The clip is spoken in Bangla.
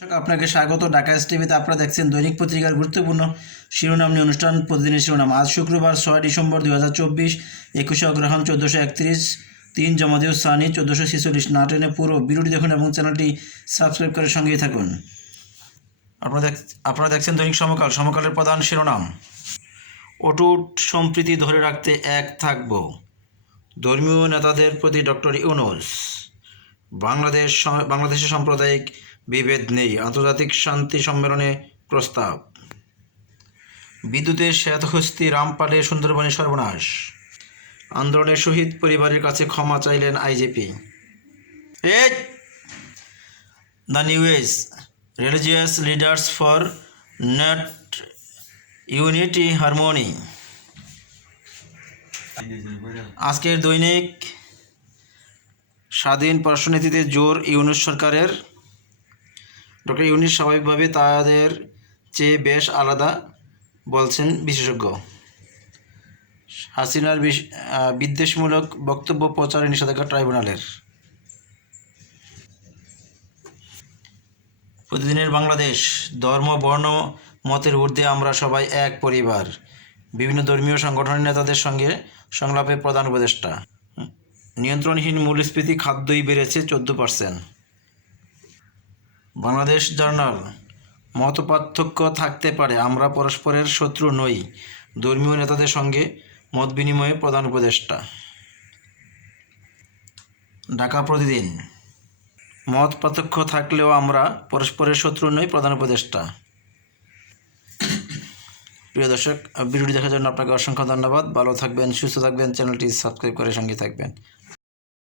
দর্শক, আপনাকে স্বাগত। ঢাকা টিভিতে আপনারা দেখছেন দৈনিক পত্রিকার গুরুত্বপূর্ণ শিরোনাম নিয়ে অনুষ্ঠান প্রতিদিনের শিরোনাম। আজ শুক্রবার ছয় ডিসেম্বর দুই হাজার চব্বিশ একুশে অগ্রহণ চোদ্দোশো একত্রিশ তিন জমাদিউ সানি চোদ্দোশো ছেচল্লিশ। না টেনে পুরো বিরোধী দেখুন এবং চ্যানেলটি সাবস্ক্রাইব করে সঙ্গেই থাকুন। আপনারা দেখ আপনারা দেখছেন দৈনিক সমকাল। সমকালের প্রধান শিরোনাম অটুট সম্প্রীতি ধরে রাখতে এক থাকব। ধর্মীয় নেতাদের প্রতি ডক্টর ইউনুস বাংলাদেশ বাংলাদেশের সাম্প্রদায়িক বিভেদ নেই। আন্তর্জাতিক শান্তি সম্মেলনে প্রস্তাব। বিদ্যুতের শ্বেতহস্তি রামপালে সুন্দরবনে সর্বনাশ। আন্দোলনের শহীদ পরিবারের কাছে ক্ষমা চাইলেন আইজিপি। এই, the news religious leaders for net unity harmony. আজকের দৈনিক স্বাধীন পররাষ্ট্রনীতিতে জোর ইউনুস সরকারের ডক্টর ইউনুস স্বাভাবিকভাবে তাদের চেয়ে বেশ আলাদা বলছেন বিশেষজ্ঞ। হাসিনার বিদ্বেষমূলক বক্তব্য প্রচারে নিষেধাজ্ঞা ট্রাইব্যুনালের। প্রতিদিনের বাংলাদেশ, ধর্ম, বর্ণ, মতের ঊর্ধ্বে আমরা সবাই এক পরিবার। বিভিন্ন ধর্মীয় সংগঠনের নেতাদের সঙ্গে সংলাপে প্রধান উপদেষ্টা। নিয়ন্ত্রণহীন মূল্যস্ফীতি খাদ্যই বেড়েছে চোদ্দ পার্সেন্ট বাংলাদেশ জার্নাল মত পার্থক্য থাকতে পারে, আমরা পরস্পরের শত্রু নই, ধর্মীয় নেতাদের সঙ্গে মত বিনিময়ে প্রধান উপদেষ্টা। ঢাকা প্রতিদিন। মত পার্থক্য থাকলেও আমরা পরস্পরের শত্রু নই, প্রধান উপদেষ্টা। প্রিয় দর্শক, ভিডিওটি দেখার জন্য আপনাকে অসংখ্য ধন্যবাদ। ভালো থাকবেন, সুস্থ থাকবেন, চ্যানেলটি সাবস্ক্রাইব করে সঙ্গে থাকবেন।